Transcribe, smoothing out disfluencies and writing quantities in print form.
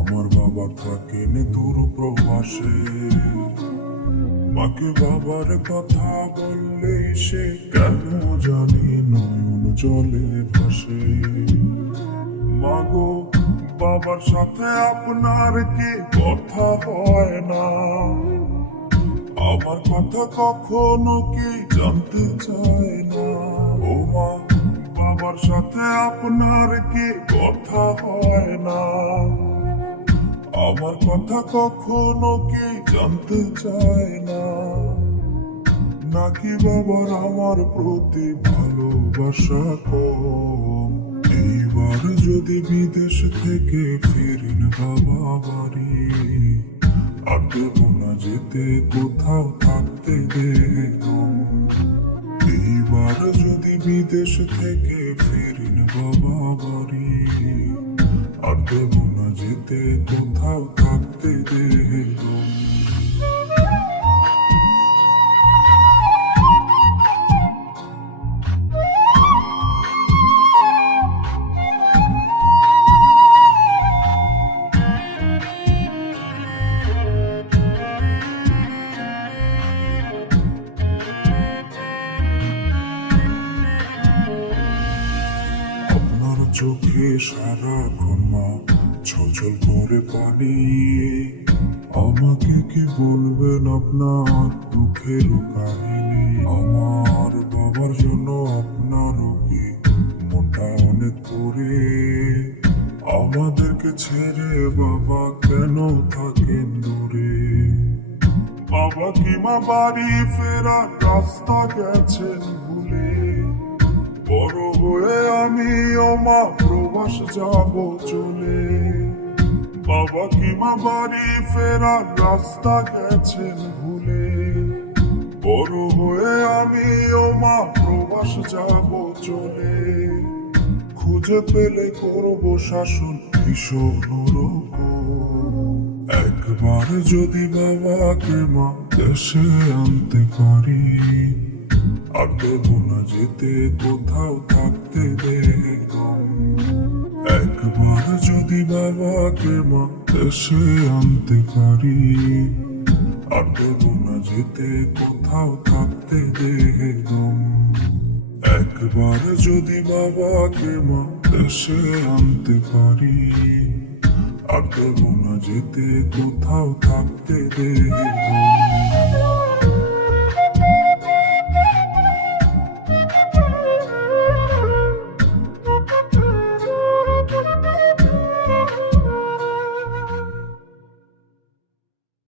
আমার বাবা থাকেন দূর প্রবাসে, মাকে বাবার কথা বললে সে কেন জানি নয়ন জলে ভাসে। মাগো, বাবার সাথে আপনার কি কথা হয় না? আমার কথা কখনো কি জানতে চায় না? ও মা, বাবার সাথে আপনার কি কথা হয় না? আমার কথা কখনো কি জানতে চায় না? নাকি বাবার আমার প্রতি ভালোবাসা কম? এইবার যদি বিদেশ থেকে ফিরেন বাবা বাড়ি, আর দেব না যেতে কোথাও থাকতে দেব। এইবার যদি বিদেশ থেকে ফিরেন বাবা বাড়ি, আর দেব না যেতে কোথাও থাকতে দেব। চোখে সারাক্ষণ মা ছলছল করে পানি, আমাকে কি বলবেন আপনার দুঃখের কাহিনী? আমার বাবার জন্য আপনারও কি মনটা অনেক করে? আমাদেরকে ছেড়ে বাবা কেন থাকেন দূরে? বাবা কি মা বাড়ি ফেরার রাস্তা গেছেন ভুলে? বড় হয়ে আমি ও মা প্রবাস যাব চলে। বাবা কি মা বাড়ি ফেরার রাস্তা গেছেন ভুলে? বড় হয়ে আমি ও মা প্রবাস যাব চলে। খুঁজে পেলে করব শাসন ভীষণ রকম। একবার যদি বাবাকে মা দেশে আনতে পারি, আর দেব না যেতে কোথাও থাকতে দেব। একবার যদি বাবাকে মা দেশে আনতে পারি, আর দেব না যেতে কোথাও থাকতে দেব। একবার যদি বাবাকে মা দেশে আনতে পারি, আর দেব না যেতে কোথাও থাকতে দেব।